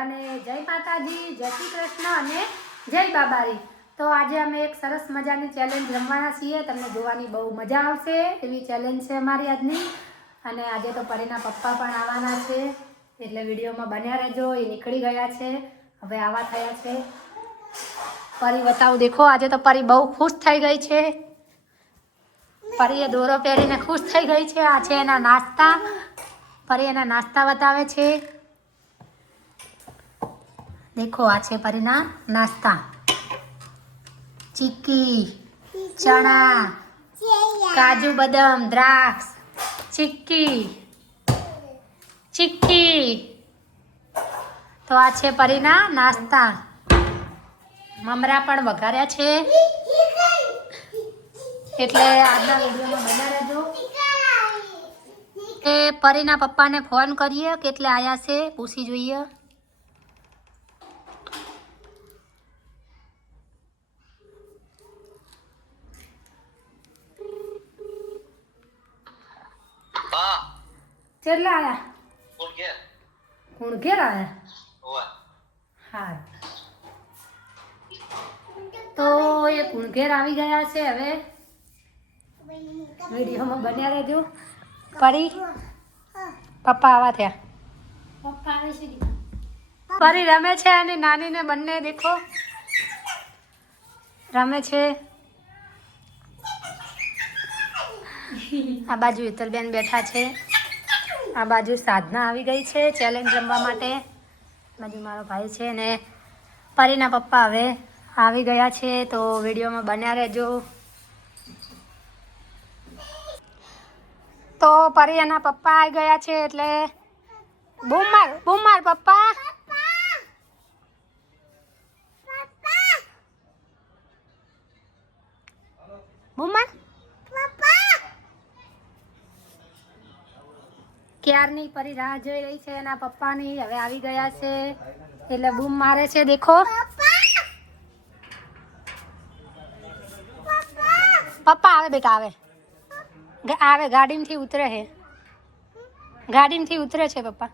બધાને જય માતાજી, જય શ્રી કૃષ્ણ અને જય બાબારી। તો આજે અમે એક સરસ મજાની ચેલેન્જ રમવાના છીએ। તમને જોવાની બહુ મજા આવશે એવી ચેલેન્જ છે અમારી આજની। અને આજે તો પરીના પપ્પા પણ આવવાના છે એટલે વિડીયોમાં બન્યા રહેજો। એ નીકળી ગયા છે, હવે આવા થયા છે। પરી બતાવું, દેખો આજે તો પરી બહુ ખુશ થઈ ગઈ છે। પરીએ દોરો પહેરીને ખુશ થઈ ગઈ છે। આ છે એના નાસ્તા। પરી એના નાસ્તા બતાવે છે। देखो आ छे परीना नास्ता, चिक्की, चना, काजू बदाम, द्राक्ष, चिक्की चिक्की। तो आ छे परीना नास्ता। ममरा पण वघार्या छे એટલે આજના વિડિયોમાં બન્યા રહેજો। એ પરીના પપ્પાને ફોન કરીએ કેટલે આયા છે પૂછી જોઈએ। चला आया कौन घेर आया हाँ तो ये कुणघेर આવી ગયા છે। હવે વિડિયોમાં બન્યા રહેજો। પરી પપ્પા આવા થયા, પપ્પા આવે છે। પરી રમે છે અને નાની ને બંને દેખો રમે છે। આ બાજુ હિતલબેન બેઠા છે, આ બાજુ સાધના આવી ગઈ છે ચેલેન્જ રમવા માટે। બાજુ મારો ભાઈ છે ને પરીના પપ્પા હવે આવી ગયા છે। તો વિડીયોમાં બન્યા રહેજો। તો પરી એના પપ્પા આવી ગયા છે એટલે બૂમ માર પપ્પા। બૂમ માર ક્યારની પરી રાહ જોઈ રહી છે એના પપ્પાની, હવે આવી ગયા છે એટલે બૂમ મારે છે। દેખો પપ્પા આવે બેટા આવે આવે ગાડીમાંથી ઉતરે છે, ગાડીમાંથી ઉતરે છે પપ્પા।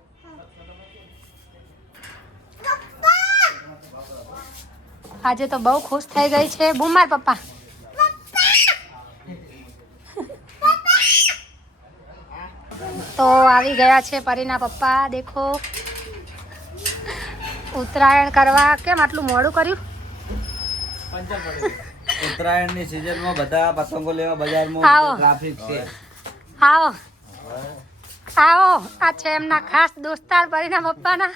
આજે તો બહુ ખુશ થઈ ગઈ છે। બૂમ માર પપ્પા। તો આવી ગયા છે પરીના પપ્પા। દેખો ઉત્તરાયણ કરવા કેમ આટલું મોડું કર્યું? ઉત્તરાયણની સીઝનમાં બધા પતંગો લેવા બજારમાં ટ્રાફિક છે। આવો આવો, આ છે એમના ખાસ દોસ્તાર પરીના પપ્પાના।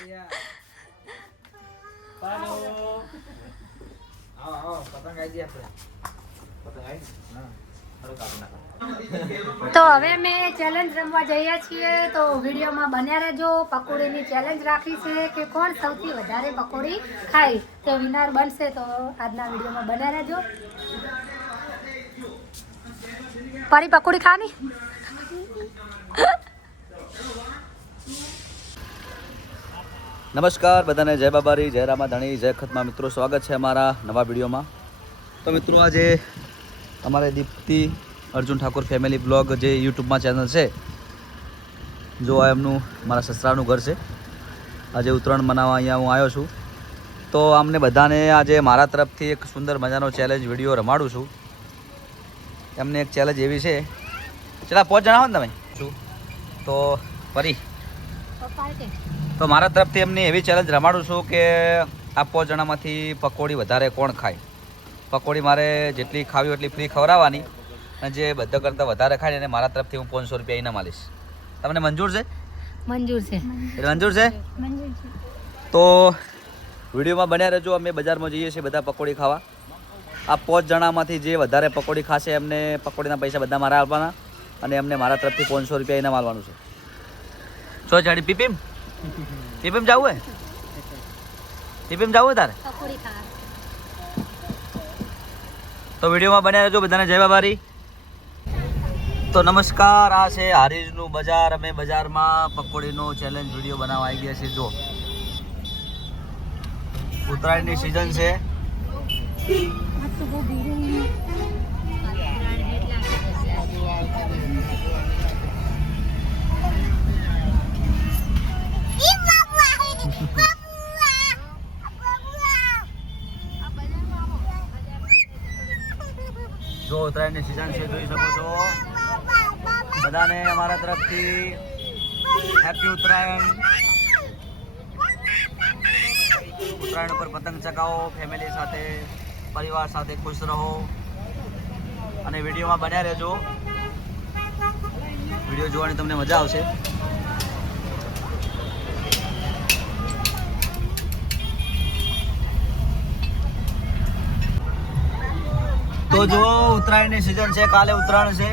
તો હવે અમે ચેલેન્જ રમવા જઈએ છીએ, તો વિડીયોમાં બન્યા રહેજો। પકોડીની ચેલેન્જ રાખી છે કે કોણ સૌથી વધારે પકોડી ખાય તે વિનર બનશે। તો આજના વિડીયોમાં બન્યા રહેજો। પરી પકોડી ખાની? નમસ્કાર બધાને, જય બાબારી, જય રામાધણી, જય ખતમા। મિત્રો સ્વાગત છે અમારા નવા વિડીયોમાં। તો મિત્રો આજે અમારે દીપ્તિ અર્જુન ઠાકોર ફેમિલી બ્લોગ જે યુટ્યુબમાં ચેનલ છે, જો આ એમનું મારા સસરાનું ઘર છે। આજે ઉત્તરાયણ મનાવવા અહીંયા હું આવ્યો છું। તો અમને બધાને આજે મારા તરફથી એક સુંદર મજાનો ચેલેન્જ વિડીયો રમાડું છું। એમને એક ચેલેન્જ એવી છે, ચલા 5 જણા હો ને તમે શું તો પરી તો મારા તરફથી એમની એવી ચેલેન્જ રમાડું છું કે આ 5 જણામાંથી પકોડી વધારે કોણ ખાય। પકોડી મારે જેટલી ખાવી એટલી ફ્રી ખવડાવવાની, અને જે બધા કરતાં વધારે ખાય એને મારા તરફથી હું 500 રૂપિયા ઇનામ આલીશ। તમને મંજૂર છે? મંજૂર છે, મંજૂર છે। તો વિડીયોમાં બન્યા રહેજો। અમે બજારમાં જઈએ છીએ બધા પકોડી ખાવા। આ 5 જણામાંથી જે વધારે પકોડી ખાશે એમને પકોડીના પૈસા બધા મારા આપવાના, અને એમને મારા તરફથી 500 રૂપિયા ઇનામ આલવાનું છે। છો જાડી પીપીમ પીપીમ જવું હે? પીપીમ જવું તારે? તો વિડીયોમાં બન્યા રહેજો। બધાને જય બાબારી। તો નમસ્કાર, આ છે હારીજનું બજાર। અમે બજારમાં પકોડીનો ચેલેન્જ વિડીયો બનાવવા આવી ગયા છીએ। જો ઉત્તરાયણની સિઝન છે, ઉત્તરાયણની સિઝન છે, જોઈ શકો છો. બધાને અમારા તરફથી હેપી ઉત્તરાયણ. ઉત્તરાયણ ઉપર પતંગ ચગાવો ફેમિલી સાથે, પરિવાર સાથે ખુશ રહો અને વિડીયોમાં બન્યા રહેજો. વિડીયો જોવાની તમને મજા આવશે. તો જો ઉત્તરાયણની સિઝન છે, કાલે ઉત્તરાયણ છે.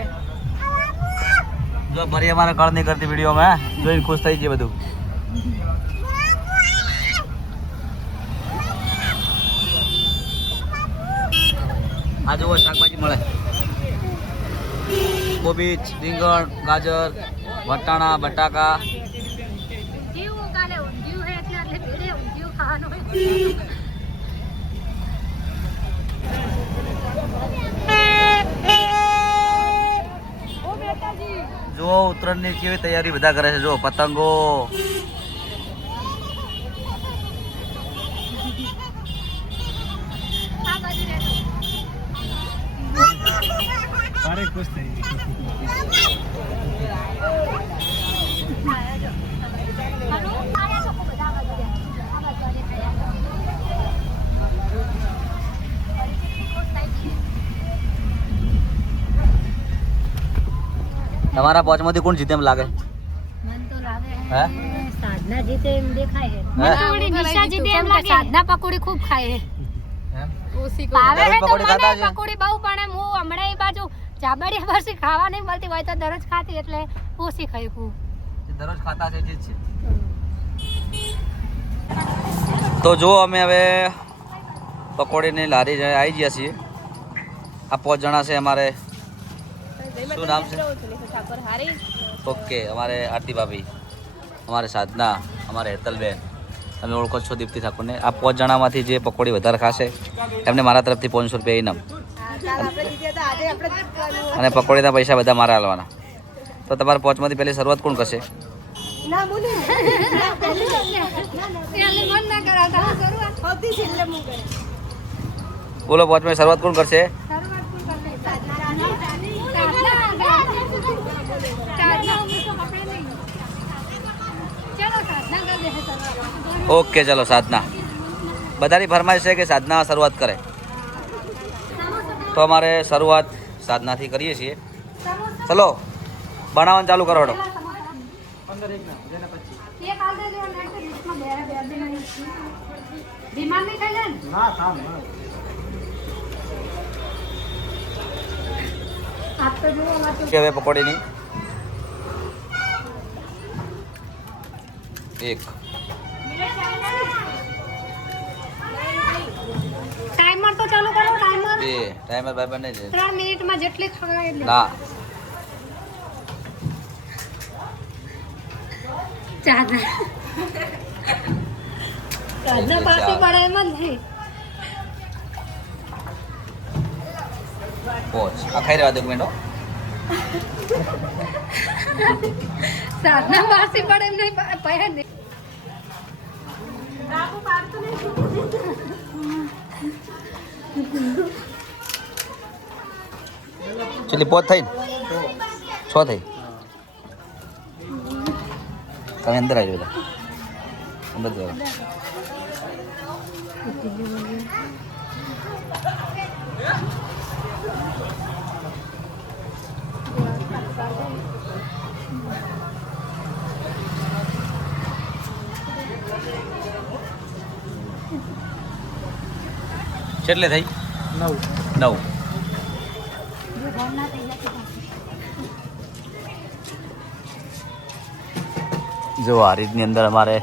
જો ફરી અમારે કળ નહીં કરતી વિડીયોમાં જોઈને ખુશ થઈ ગઈ બધું. આ જુઓ શાકભાજી મળે, કોબી, રીંગણ, ગાજર, વટાણા, બટાકા. જો ઉત્તરાયણની કેવી તૈયારી બધા કરે છે. જો પતંગો, ખુશ થઈ તમારા પોચમાંથી કોણ જીતે એમ લાગે? મન તો લાગે હે? સાધના જીતે એમ દેખાય છે. હે? પકોડી નિશા જીતે એમ લાગે. સાધના પકોડી ખૂબ ખાય છે. એમ? ભાવે છે તો પકોડી ખાતા મને છે? પકોડી બહુ, પણ હું હમણાં એ બાજુ ચાબડિયા પાસે ખાવા નહીં મળતી હોય તો દરરોજ ખાતી, એટલે ઓછી ખાઈ હું. દરરોજ ખાતા છે જીત છે. તો જો અમે હવે પકોડીની લારી આવી ગયા છીએ. આ 5 જણા છે અમારે. શું નામ છે? ઓકે, અમારે આરતી ભાભી, અમારે સાધના, અમારે હેતલબેન. તમે ઓળખો છો દીપ્તિ ઠાકોરને. આ 5 જણામાંથી જે પકોડી વધારે ખાશે એમને મારા તરફથી 500 રૂપિયા ઇનામ. અને પકોડીના પૈસા બધા મારા હાલવાના. તો તમારા 5 માંથી પહેલી શરૂઆત કોણ કરશે? બોલો, 5 માં શરૂઆત કોણ કરશે? ઓકે, ચલો સાધના. બધાની ફરમાઈશ છે કે સાધના શરૂઆત કરે, તો અમારે શરૂઆત સાધનાથી કરીએ છીએ. ચલો બનાવવાનું ચાલુ કરો. હવે પકોડીની 1 ટાઈમર તો ચાલુ કરો. ટાઈમર 2 ટાઈમર બરાબર નહીં છે. 3 મિનિટમાં જેટલી ખવાય એટલી. ના, સાધના પાસે પડે એમ જ નહીં. પોચ આ ખાઈ રહ્યા 2 મિનિટ. સાધના પાસે પડે એમ નહીં, પહેર નહીં. ચલી 5 થઈ ને 6 થઈ. તમે અંદર આવી બધા અંદર જવા. કેટલે થઈ? 9. જો આ રીતની અંદર અમારે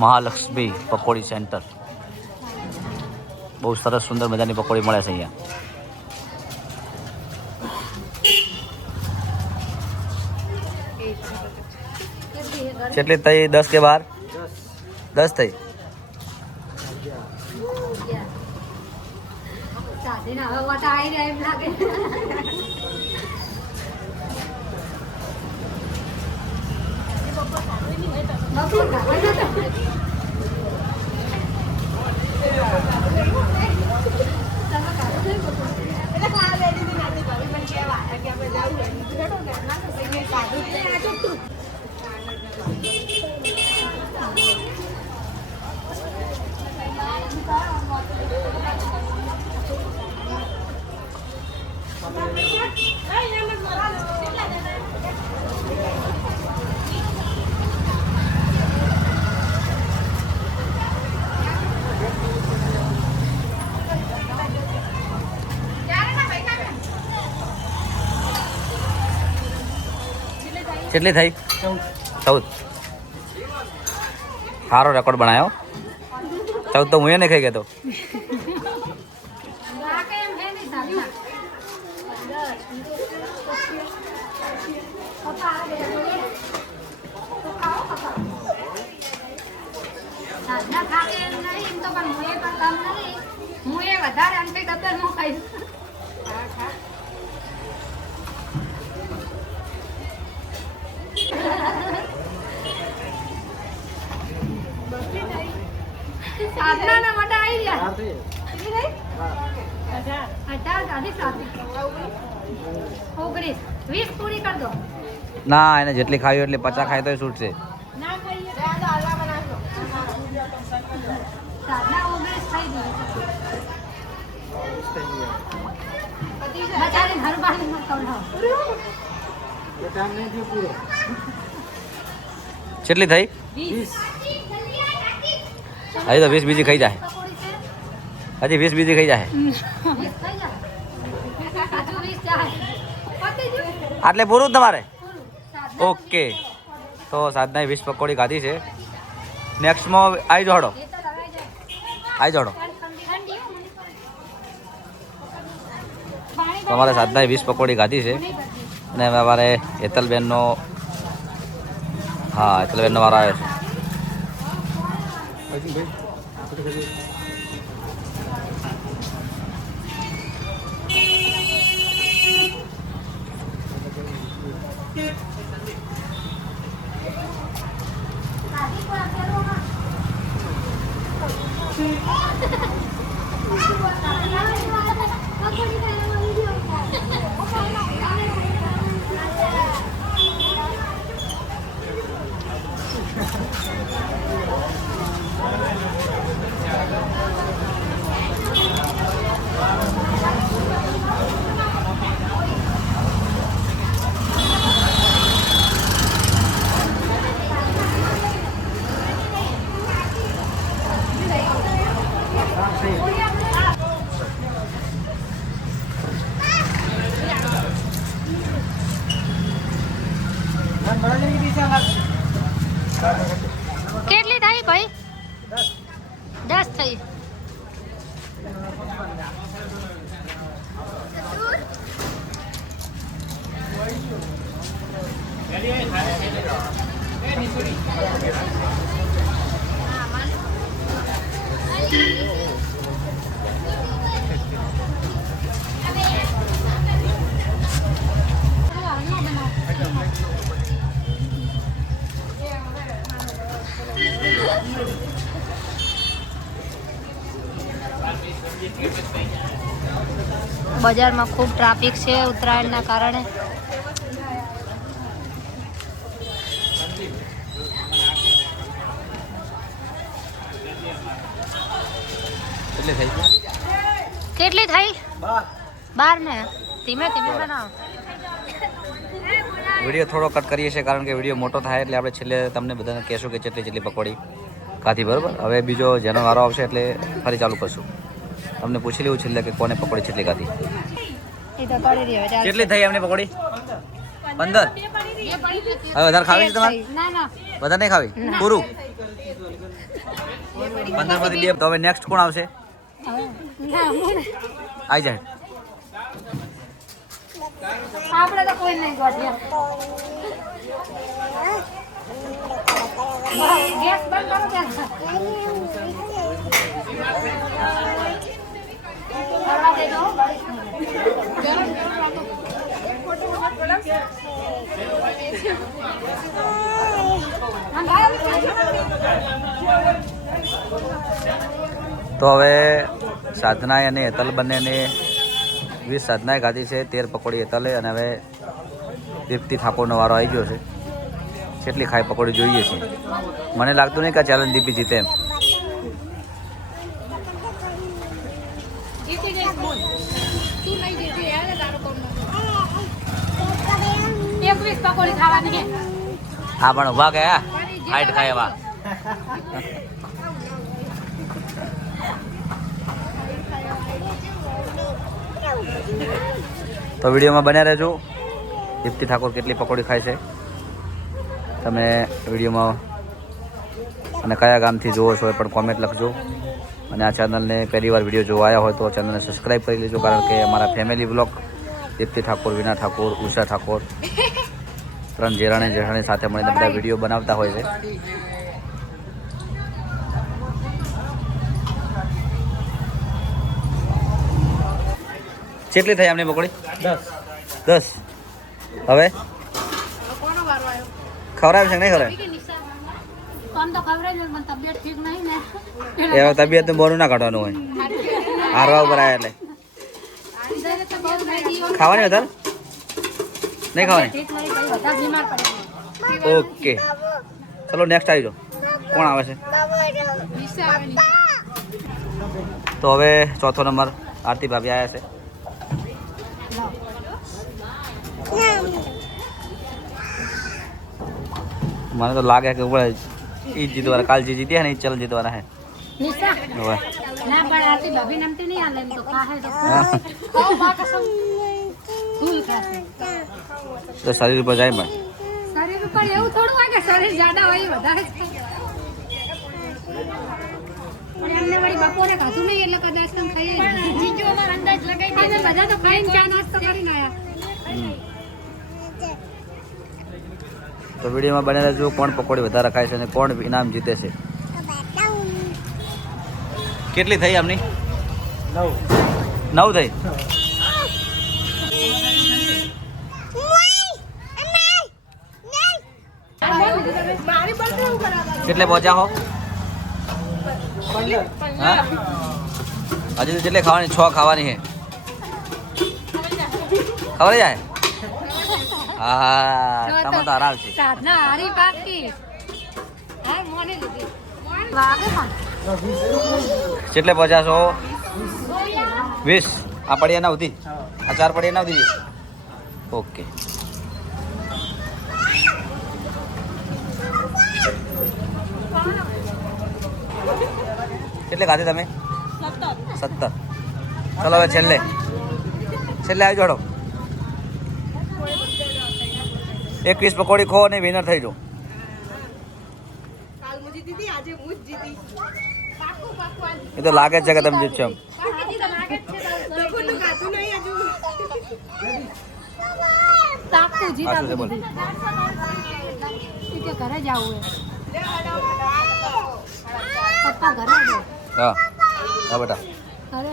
મહાલક્ષ્મી પકોડી સેન્ટર, બહુ સરસ સુંદર મજાની પકોડી મળે છે અહીંયા. કેટલી થઈ? 10 કે 12? 10 થઈ. સાધીના હવે વટા આવી રહ્યા એમ લાગે. બપોર ખાવા જતા. તમે ખાવા જઈ બપોર. એટલે ખાવા બેઠી હતી નાની. કેટલી થઈ? 14. સારો રેકોર્ડ બનાવ્યો. 14 તો હું એ નહીં ખાઈ ગયો. વધારે અંતે ડબલ નો ખાઈ સાધના ના માટે આવી ગયા 19 20 પૂરી કર દો. ના એને જેટલી ખાવી એટલી 50 ખાય તો છૂટ છે. ના ખાઈએ સાધના 19 થઈ ગઈ. બચારી હરબાની મત કવડાવ. કેટલી થઈ? 20. હજી તો 20 બીજી ખાઈ જાય. હજી 20 બીજી ખાઈ જાય. આટલે પૂરું જ તમારે? ઓકે. તો સાધનાએ 20 પકોડી ખાધી છે. નેક્સ્ટમાં આવી જોડો. આવી જોડો. અમારે સાધનાએ 20 પકોડી ખાધી છે અને હવે અમારે હેતલબેનનો હેતલબેનનો વારો આવ્યો છે. કેટલી થઈ ભાઈ? 10 થઈ. બજારમાં ખૂબ ટ્રાફિક છે ઉત્તરાયણના કારણે. કેટલી થઈ? 12 ને ધીમે ધીમે બનાવો. વિડીયો થોડો કટ કરીએ છીએ કારણ કે વિડીયો મોટો થાય એટલે આપણે છેલ્લે તમને બધાને કહેશું કે જેટલી પકોડી ખાધી. બરાબર, હવે બીજો જેનો વારો આવશે એટલે ફરી ચાલુ કરશું. તમને પૂછી લેવું છેલ્લે કે કોને પકોડી કેટલી ખાધી. કેટલી થઈ એમની પકોડી? 15. હવે વધારે ખાવી છે તમારે? વધારે નહીં ખાવી? પૂરું 15 માંથી 2. તો હવે નેક્સ્ટ કોણ આવશે? આવી જાય. આપણે તો કોઈ નહીં ગોઠ્યા. ગેસ બંધ કરો ત્યાં. કરવા દેજો. તો હવે સાધનાએ અને હેતલ બંનેને 20 સાધનાએ ખાધી છે, 13 પકોડી હેતલે, અને હવે દીપ્તિ ઠાકોરનો વારો આવી ગયો છે. કેટલી ખાઈ પકોડી જોઈએ છે. મને લાગતું નહીં કે આ ચેલેન્જ દીપી જીતે એમ. હા પણ ઉભા ગયા હાઈટ ખાય એવા. તો વિડીયોમાં બન્યા રહેજો. દીપ્તિ ઠાકોર કેટલી પકોડી ખાય છે તમે વિડીયોમાં અને કયા ગામથી જુઓ છો એ પણ કોમેન્ટ લખજો. અને આ ચેનલને પહેલી વાર વિડીયો જોવા આવ્યા હોય તો ચેનલને સબસ્ક્રાઈબ કરી લેજો, કારણ કે અમારા ફેમિલી બ્લોગ દીપ્તિ ઠાકોર, વિના ઠાકોર, ઉષા ઠાકોર, 3 જેઠાણી જેઠાણી સાથે મળીને બધા વિડીયો બનાવતા હોય છે. કેટલી થઈ આમની પકોડી? 10. હવે ખવડાવે છે કે નહીં ખવડાવે? એ હવે તબિયતનું બોનું ના કાઢવાનું હોય, હારવા ઉપર આવ્યા એટલે. ખાવાની વધારે નહીં ખાવાની? ઓકે, ચલો નેક્સ્ટ આવી જાઓ. કોણ આવે છે? તો હવે ચોથો નંબર આરતી ભાભી આવ્યા છે. મને તો લાગે કે ઈ જીતવાના, કાલ જે જીત્યા ને એ ચલ જીતવાના હે. તો શરીર ઉપર જાય પણ શરીર ઉપર એવું થોડું હોય કે શરીર જાડા હોય વધારે એમને વળી બપોરે ખાધું નહીં એટલે કદાચ તમે ખાઈ જીજો અમાર અંદાજ લગાવી દે. બધા તો ખાઈને ચા નાસ્તો કરીને આયા. તો વિડીયોમાં બને રહેજો. કોણ પકોડી વધારે ખાય છે અને કોણ ઇનામ જીતે છે. કેટલી થઈ આમની? 9 થઈ. કેટલે પહોંચ્યા હો? હા, હજી તો કેટલે ખાવાની? 6 ખાવાની છે. ખબર જાય? હા, તમે તો આરામ છે. સાધના હારી પાકી હા મોને લીધી વાગે પણ કેટલે પહોંચ્યા છો? 20. આ પડિયા ના હતી, આ 4 પડિયા ના હતી. ઓકે, કેટલે ખાધી તમે? 17. ચલો હવે છેલ્લે આવી જોડો. 21 પકોડી ખો અને વિનર થઈ જાઓ. એ તો લાગે છે કે તમે જીતશો એમ. ઘરે જવું પપ્પા ઘરે હા હા બેટા. ઘરે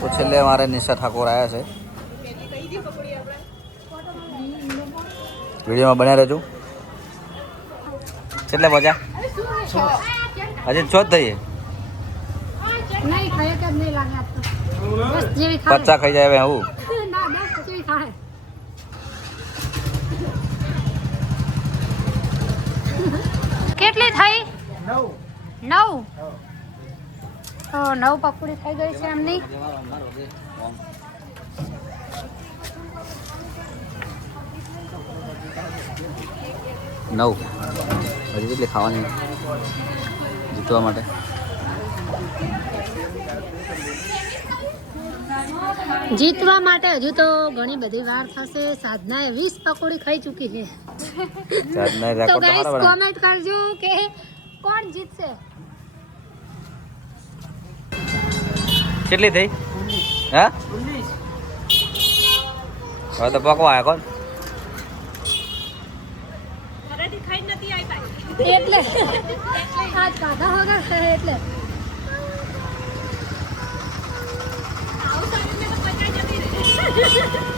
તો છેલ્લે અમારે નિશા ઠાકોર આવ્યા છે. વિડીયોમાં બન્યા રહેજો. કેટલે પહોંચ્યા? હજી 6 જ થઈએ. નહીં ખાય કે નહીં લાગે આ તો 10 જેવી ખાય. 50 ખાઈ જાય હવે હું. ના 10 જેવી ખાય. કેટલી થઈ? 9. તો 9 પકોડી થઈ ગઈ છે એમની. હજી કેટલી ખાવાની જીતવા માટે? જીતવા માટે હજુ તો ઘણી બધી વાર થશે. સાધનાએ 20 પકોડી ખાઈ ચૂકી છે. તો ગાઈસ કોમેન્ટ કરજો કે કોણ જીતશે. કેટલી થઈ? હા, હવે તો પકવા આવ્યા કોણ? એટલે આજ ખાધા વગર છે એટલે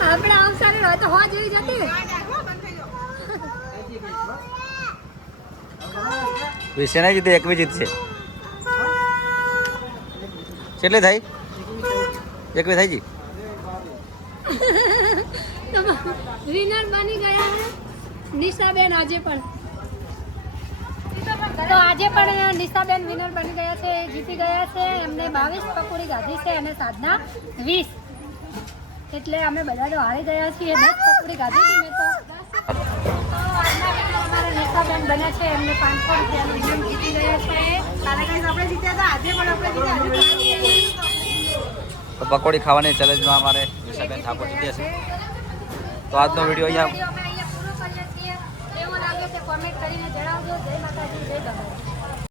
આપણે આમ સારી હોય તો હો જેવી જતી. વિશે નહીં જીતે, એક બી જીતશે. કેટલી થઈ? એક બી થઈ જી. વિનર બની ગયા હે નિશાબેન. આજે પણ તો આજે પણ નિશાબેન વિનર બની ગયા છે, જીતી ગયા છે. એમને 22 પકોડી ગાધી છે અને સાધના 20. એટલે અમે બધા તો હારી ગયા છીએ. 10 પકોડી ગાધી હતી મેં તો. આજના વિનર અમારા નિશાબેન બન્યા છે. એમને 500 રૂપિયાનું ઇનામ જીતી ગયા છે. કાલે આપણે તો પકોડી ખાવાની ચેલેન્જમાં અમારે વિશાબેન ઠાકોર જીત્યા છે. તો આજનો વિડીયો અહીંયા વિડીયો અમે અહીંયા પૂરો કરીએ છીએ. કેવો લાગે છે કોમેન્ટ કરીને જણાવજો. જય માતાજી, જય બાબા.